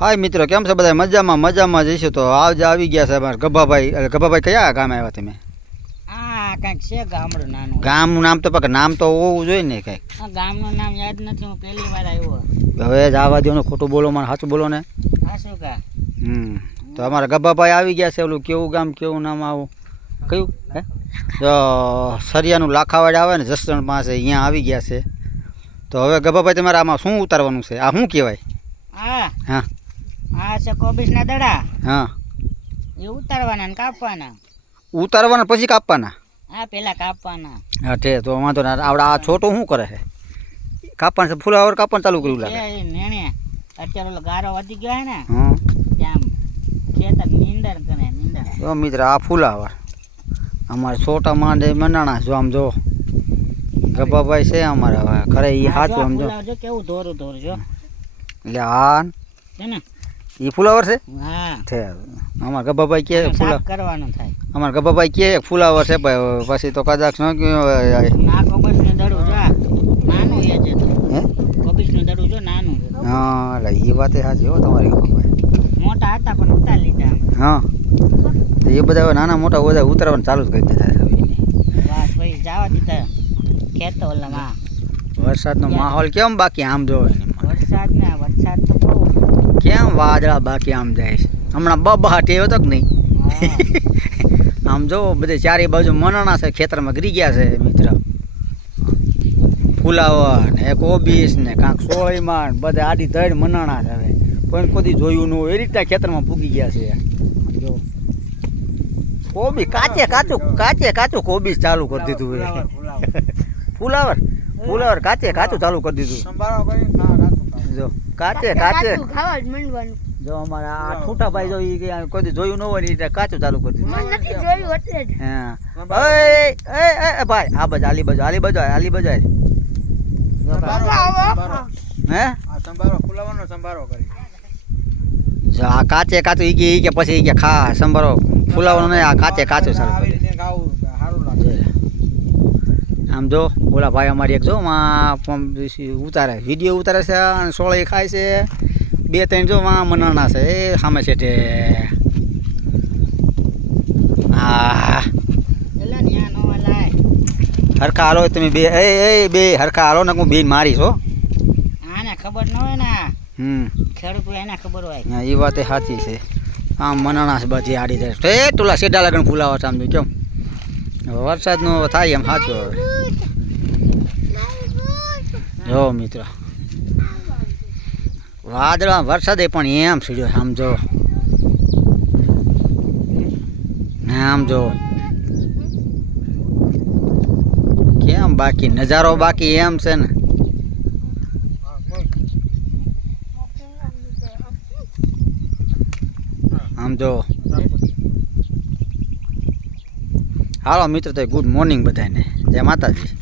હાય મિત્રો, કેમ છે બધા? મજામાં મજામાં જઈશું. તો આજે આવી ગયા છે અમારા ગભાભાઈ. એટલે ગભાભાઈ કયા ગામે આવ્યા તમે? હા, કંઈક છે ગામડું નાનું. ગામનું નામ તો પણ નામ તો હોવું જોઈએ ને કંઈક. ગામનું નામ યાદ નથી, હું પહેલી વાર આવ્યો. હવે જ આવા દો ને, ખોટું બોલો, મને સાચું બોલો ને. હા, શું કા? તો અમારા ગભાભાઈ આવી ગયા છે. ઓલું કેવું ગામ, કેવું નામ આવું કયું હે? તો સરિયાનું લાખાવાડ આવે ને જસદણ પાસે, અહીંયા આવી ગયા છે. તો હવે ગભાભાઈ તમારે આમાં શું ઉતારવાનું છે? આ શું કહેવાય? હા હા, આ છે કોબીજના દડા. હા, એ ઉતારવાના ને કાપવાના. ઉતારવાના પછી કાપવાના? હા, પેલા કાપવાના. હા ઠે, તો વાંધો ના. આવડા આ છોટો શું કરે છે? કાપવાનું છે, ફુલાવર કાપવાનું ચાલુ કર્યું લાગે. એ નેણે અત્યારે ઓલો ગારો વધી ગયો હે ને, હા, ત્યાં ખેતર નીંદર કરે નીંદર. જો મિત્ર, આ ફુલાવર અમારે છોટા માંડે મનાણા. જો આમ જો ગભાભાઈ છે અમારા હવે ઘરે, એ સાચું આમ જો. જો કેવું ધોરું ધોરું જો. એટલે હા છે ને, એ ફુલાવર છે. હા, છે અમારા ગભાભાઈ કે સાફ કરવાનું થાય. અમારા ગભાભાઈ કે ફુલાવર છે ભાઈ, પછી તો કદાચ ન કહ્યું. ના, કોબીજનું દડું જો નાનું એ છે. હે, કોબીજનું દડું જો નાનું છે. હા, એટલે એ વાત સાચી હો તમારી ગભાભાઈ. મોટા હતા પણ ઉતારી લીધા. હા, તો એ બધા હવે નાના મોટા બધા ઉતારવાનું ચાલુ જ કરી દીધા છે. બસ પછી જવા દીધા ખેતો ઓલામાં. વરસાદનો માહોલ કેમ બાકી આમ જો વરસાદ તો બહુ. કેમ વાદળા બાકી આમ જાય છે? હમણાં બબહાટ એવો તો કે નહીં? આમ જો બધે ચારે બાજુ મનાણા છે, ખેતરમાં ગરી ગયા છે મિત્ર. ફુલાવર ને કોબીસ ને કાંક સોળીમાં બધા આડી ધડ મનાણા છે. હવે કોઈ કોઈ જોયું ન હોય એ રીતના ખેતરમાં પૂગી ગયા છે. જો કોબી કાચે કાચું કોબીસ ચાલુ કરી દીધું હોય. ફુલાવર કાચે કાચું ચાલુ કરી દીધું. જો કાચે જો અમારા આ ઠૂઠા ભાઈ જો ઈ કોઈ જોયું ન હોય ને એટલે કાચું ચાલુ કરી દીધું. હા, એ ભાઈ આ બાજુ આલી બાજુ હે જો આ કાચે કાચું ઈ કે પછી ઈ કે ખા સંભારો ફુલાવાનો નહીં, આ કાચે કાચું ચાલુ કરી દીધું. આમ જો ઓલા ભાઈ અમારી એક જો ઉતારે વિડીયો ઉતારે છે અને સોળી ખાય છે. 2-3 જો માં મનાણા છે એ સામે છે. હા, હરખા હાલો તમે બે, બે હરખા હાલો ને હું બેન મારીશ હો. આને ખબર ન હોય ને, ખેડૂત એને ખબર હોય. હા, એ વાત સાચી છે. આમ મનાણા છે બધી આડી જાય. ટોલા સીધા લગન ફૂલાવા છે આમ જો કેમ વરસાદનું થાય એમ સાચું. હવે જો મિત્રો, વાદળા વરસાદે પણ એમ સીડ્યો સમજો ને. આમ જો કેમ બાકી નજારો બાકી એમ છે ને. આમ જો હાલો મિત્રો, તો ગુડ મોર્નિંગ બધાને, જય માતાજી.